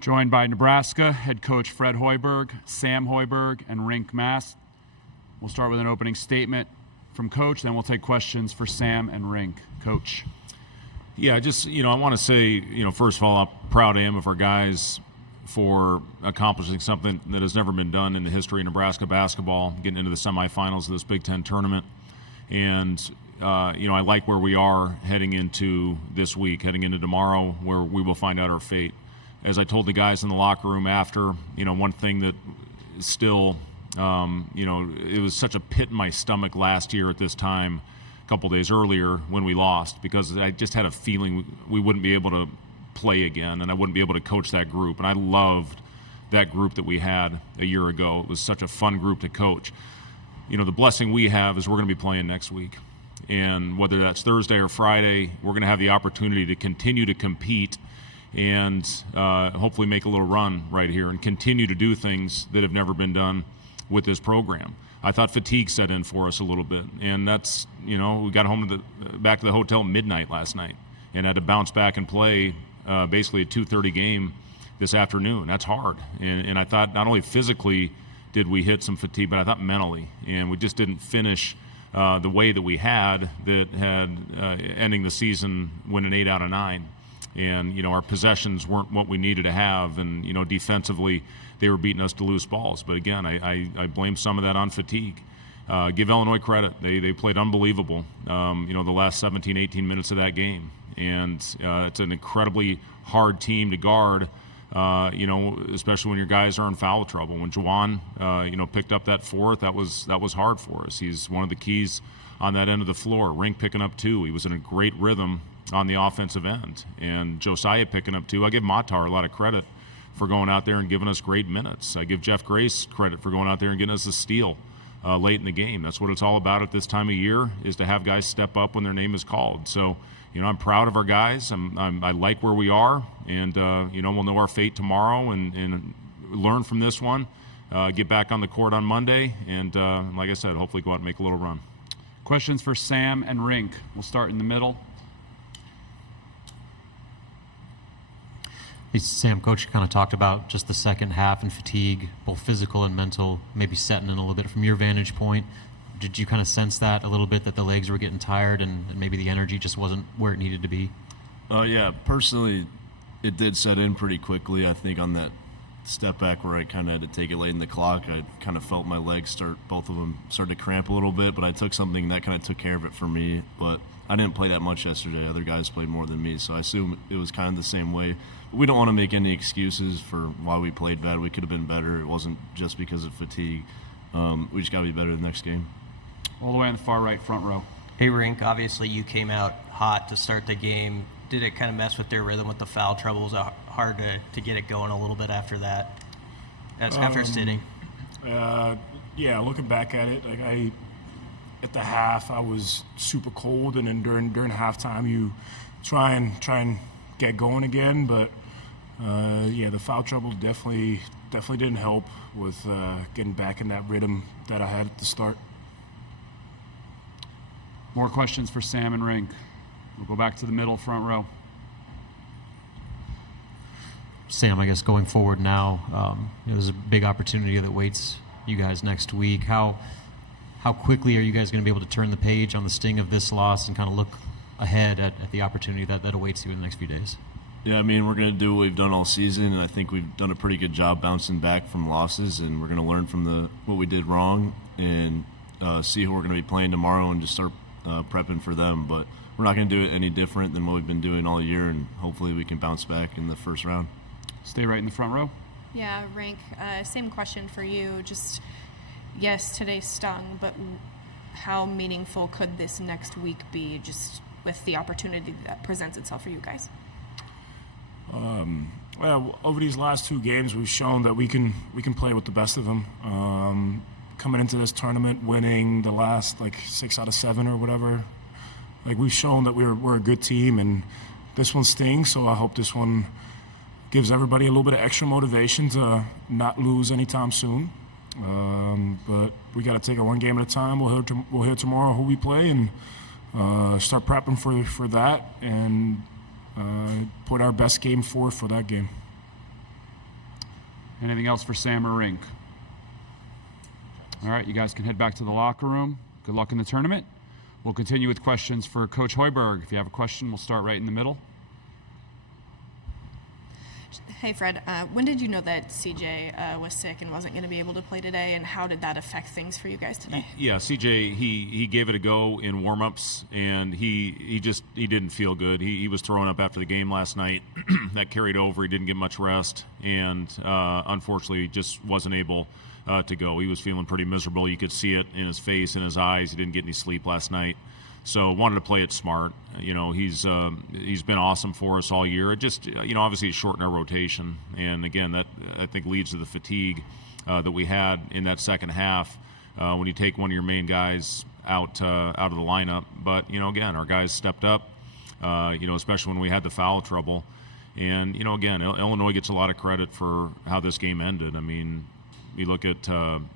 Joined by Nebraska head coach Fred Hoiberg, Sam Hoiberg, and Rink Mast. We'll start with an opening statement from Coach, then we'll take questions for Sam and Rink. Coach. Yeah, I want to say, first of all, how proud I am of our guys for accomplishing something that has never been done in the history of Nebraska basketball, getting into the semifinals of this Big Ten tournament. And, I like where we are heading into this week, heading into tomorrow, where we will find out our fate. As I told the guys in the locker room after, one thing that is still, it was such a pit in my stomach last year at this time, a couple days earlier when we lost, because I just had a feeling we wouldn't be able to play again and I wouldn't be able to coach that group. And I loved that group that we had a year ago. It was such a fun group to coach. The blessing we have is we're going to be playing next week. And whether that's Thursday or Friday, we're going to have the opportunity to continue to compete and hopefully make a little run right here and continue to do things that have never been done with this program. I thought fatigue set in for us a little bit, and that's, we got home back to the hotel midnight last night and had to bounce back and play basically a 2:30 game this afternoon. That's hard, and I thought not only physically did we hit some fatigue, but I thought mentally, and we just didn't finish the way that we had ending the season winning 8 out of 9. And, our possessions weren't what we needed to have. And, defensively, they were beating us to loose balls. But, again, I blame some of that on fatigue. Give Illinois credit. They played unbelievable, the last 17, 18 minutes of that game. And it's an incredibly hard team to guard, especially when your guys are in foul trouble. When Juwan, picked up that fourth, that was hard for us. He's one of the keys on that end of the floor. Rink picking up 2. He was in a great rhythm on the offensive end. And Josiah picking up 2. I give Matar a lot of credit for going out there and giving us great minutes. I give Jeff Grace credit for going out there and getting us a steal late in the game. That's what it's all about at this time of year, is to have guys step up when their name is called. So, I'm proud of our guys. I like where we are, and, we'll know our fate tomorrow and learn from this one, get back on the court on Monday, and like I said, hopefully go out and make a little run. Questions for Sam and Rink. We'll start in the middle. Hey, Sam, Coach kind of talked about just the second half and fatigue, both physical and mental, maybe setting in a little bit from your vantage point. Did you kind of sense that a little bit, that the legs were getting tired and maybe the energy just wasn't where it needed to be? Yeah, personally, it did set in pretty quickly. I think on that step back where I kind of had to take it late in the clock, I kind of felt my legs both of them started to cramp a little bit, but I took something that kind of took care of it for me. But I didn't play that much yesterday. Other guys played more than me, so I assume it was kind of the same way. We don't want to make any excuses for why we played bad. We could have been better. It wasn't just because of fatigue. We just got to be better the next game. All the way on the far right front row. Hey, Rink, obviously you came out hot to start the game. Did it kind of mess with their rhythm with the foul trouble? Was it hard to get it going a little bit after that, after sitting? Yeah, looking back at it, at the half, I was super cold, and then during halftime, you try and get going again. But the foul trouble definitely didn't help with getting back in that rhythm that I had at the start. More questions for Sam and Rink. We'll go back to the middle front row. Sam, I guess going forward now, there's a big opportunity that waits you guys next week. How quickly are you guys going to be able to turn the page on the sting of this loss and kind of look ahead at the opportunity that awaits you in the next few days? Yeah, we're going to do what we've done all season, and I think we've done a pretty good job bouncing back from losses, and we're going to learn from what we did wrong and see who we're going to be playing tomorrow and just start prepping for them. But we're not going to do it any different than what we've been doing all year, and hopefully we can bounce back in the first round. Stay right in the front row. Yeah, Rink, same question for you. Just, yes, today stung, but how meaningful could this next week be, just with the opportunity that presents itself for you guys? Well, over these last 2 games, we've shown that we can play with the best of them. Coming into this tournament, winning the last 6 out of 7 or whatever, we've shown that we're a good team, and this one stings. So I hope this one gives everybody a little bit of extra motivation to not lose anytime soon. But we got to take it one game at a time. We'll hear tomorrow who we play and start prepping for that and put our best game forward for that game. Anything else for Sam or Rink? All right, you guys can head back to the locker room. Good luck in the tournament. We'll continue with questions for Coach Hoiberg. If you have a question, we'll start right in the middle. Hey, Fred. When did you know that CJ was sick and wasn't going to be able to play today, and how did that affect things for you guys today? Yeah, CJ, he gave it a go in warm-ups, and he didn't feel good. He was throwing up after the game last night. That carried over. He didn't get much rest, and unfortunately just wasn't able to go. He was feeling pretty miserable. You could see it in his face and his eyes. He didn't get any sleep last night. So wanted to play it smart. You know, he's been awesome for us all year. It just, obviously it shortened our rotation. And again, that I think leads to the fatigue that we had in that second half when you take one of your main guys out of the lineup. But, again, our guys stepped up, especially when we had the foul trouble. And, again, Illinois gets a lot of credit for how this game ended. I mean, you look at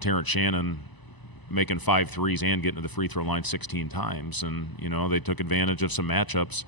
Terrence Shannon making 5 threes and getting to the free throw line 16 times. And, they took advantage of some matchups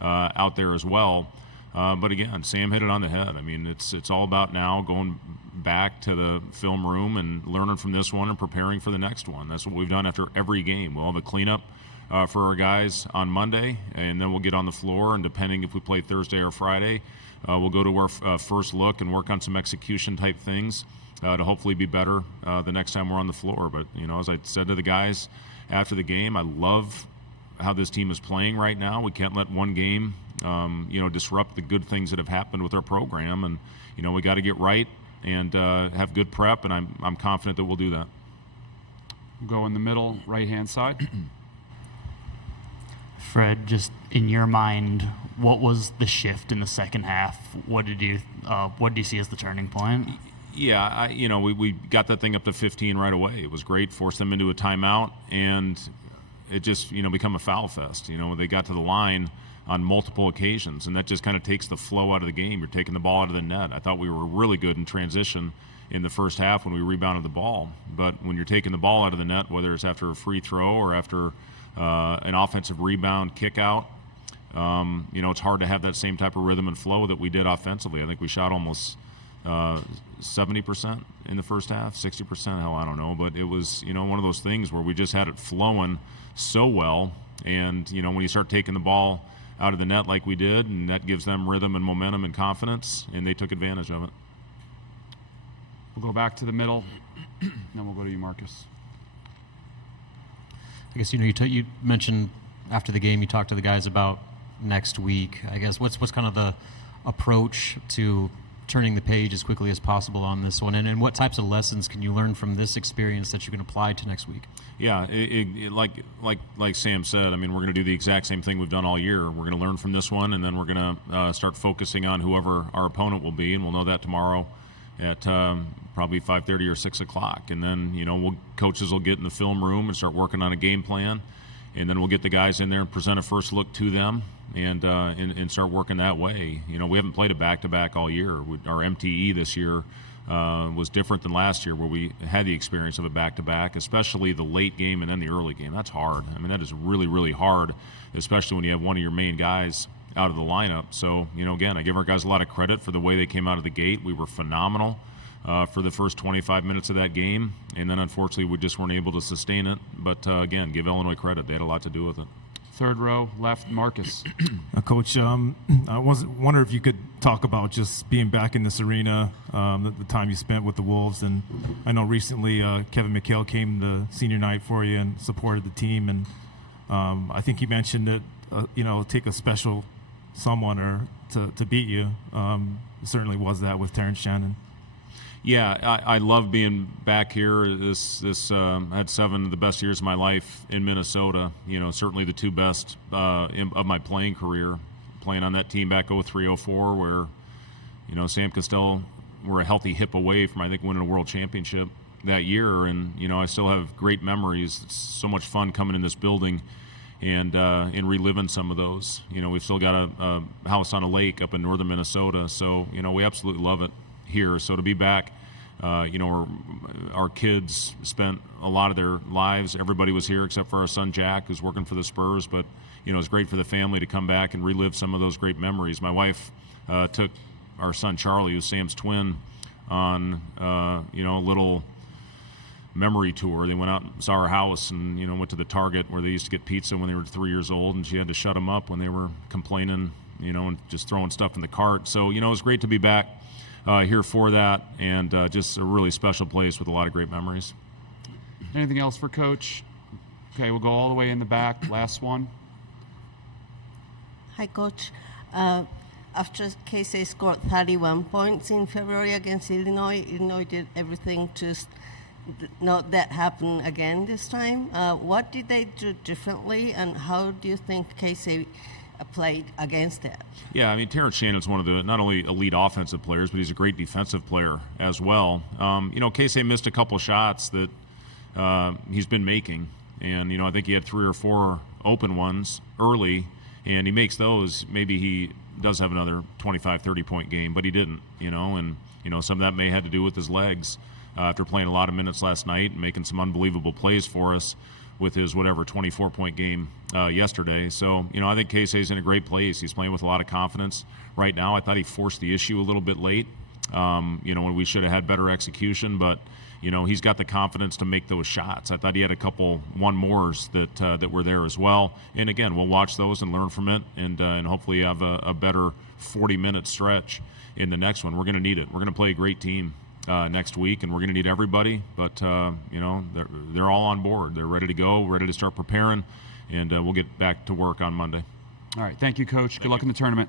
out there as well. But again, Sam hit it on the head. I mean, it's all about now going back to the film room and learning from this one and preparing for the next one. That's what we've done after every game. We'll have a cleanup for our guys on Monday, and then we'll get on the floor. And depending if we play Thursday or Friday, we'll go to our first look and work on some execution type things to hopefully be better the next time we're on the floor. But, as I said to the guys after the game, I love how this team is playing right now. We can't let one game, disrupt the good things that have happened with our program. And, we got to get right and have good prep, and I'm confident that we'll do that. We'll go in the middle, right-hand side. Fred, just in your mind, what was the shift in the second half? What did you see as the turning point? Yeah, we got that thing up to 15 right away. It was great, forced them into a timeout, and it just, become a foul fest. They got to the line on multiple occasions, and that just kind of takes the flow out of the game. You're taking the ball out of the net. I thought we were really good in transition in the first half when we rebounded the ball. But when you're taking the ball out of the net, whether it's after a free throw or after an offensive rebound kick out, it's hard to have that same type of rhythm and flow that we did offensively. I think we shot almost 70% in the first half, 60%, hell, I don't know. But it was, one of those things where we just had it flowing so well. And, when you start taking the ball out of the net like we did, and that gives them rhythm and momentum and confidence, and they took advantage of it. We'll go back to the middle, and then we'll go to you, Marcus. I guess, you mentioned after the game you talked to the guys about next week. I guess what's kind of the approach to turning the page as quickly as possible on this one, and what types of lessons can you learn from this experience that you can apply to next week? Yeah, like Sam said, I mean, we're going to do the exact same thing we've done all year. We're going to learn from this one, and then we're going to start focusing on whoever our opponent will be, and we'll know that tomorrow at probably 5:30 or 6 o'clock. And then, coaches will get in the film room and start working on a game plan, and then we'll get the guys in there and present a first look to them and start working that way. We haven't played a back-to-back all year. Our MTE this year was different than last year, where we had the experience of a back-to-back, especially the late game and then the early game. That's hard. I mean, that is really, really hard, especially when you have one of your main guys out of the lineup. So, again, I give our guys a lot of credit for the way they came out of the gate. We were phenomenal for the first 25 minutes of that game, and then unfortunately we just weren't able to sustain it. But again, give Illinois credit. They had a lot to do with it. Third row, left, Marcus. Coach, I wonder if you could talk about just being back in this arena, the time you spent with the Wolves. And I know recently Kevin McHale came the senior night for you and supported the team. And I think he mentioned that, take a special someone to beat you. Certainly was that with Terrence Shannon. Yeah, I love being back here. I had 7 of the best years of my life in Minnesota. Certainly the 2 best of my playing career. Playing on that team back 03-04, where, Sam Costello were a healthy hip away from, I think, winning a world championship that year. And, I still have great memories. It's so much fun coming in this building and reliving some of those. We've still got a house on a lake up in northern Minnesota. So, we absolutely love it here. So to be back, our kids spent a lot of their lives. Everybody was here except for our son Jack, who's working for the Spurs. But it's great for the family to come back and relive some of those great memories. My wife took our son Charlie, who's Sam's twin, on a little memory tour. They went out and saw our house and went to the Target where they used to get pizza when they were 3 years old, and she had to shut them up when they were complaining, and just throwing stuff in the cart. So it was great to be back here for that, and just a really special place with a lot of great memories. Anything else for Coach? Okay, we'll go all the way in the back. Last one. Hi, Coach. After KC scored 31 points in February against Illinois, Illinois did everything to not that happen again this time. What did they do differently, and how do you think KC played against that? Yeah, I mean, Terrence Shannon's one of the not only elite offensive players, but he's a great defensive player as well. KC missed a couple shots that he's been making, and I think he had 3 or 4 open ones early, and he makes those. Maybe he does have another 25, 30-point game, but he didn't, and some of that may have to do with his legs after playing a lot of minutes last night and making some unbelievable plays for us with his 24-point game yesterday. So, I think Casey's in a great place. He's playing with a lot of confidence right now. I thought he forced the issue a little bit late, when we should have had better execution, but he's got the confidence to make those shots. I thought he had a couple one-mores that were there as well. And again, we'll watch those and learn from it, and hopefully have a better 40-minute stretch in the next one. We're going to need it. We're going to play a great team next week, and we're going to need everybody. But they're all on board. They're ready to go, ready to start preparing, and we'll get back to work on Monday. All right. Thank you, Coach. Good luck in the tournament.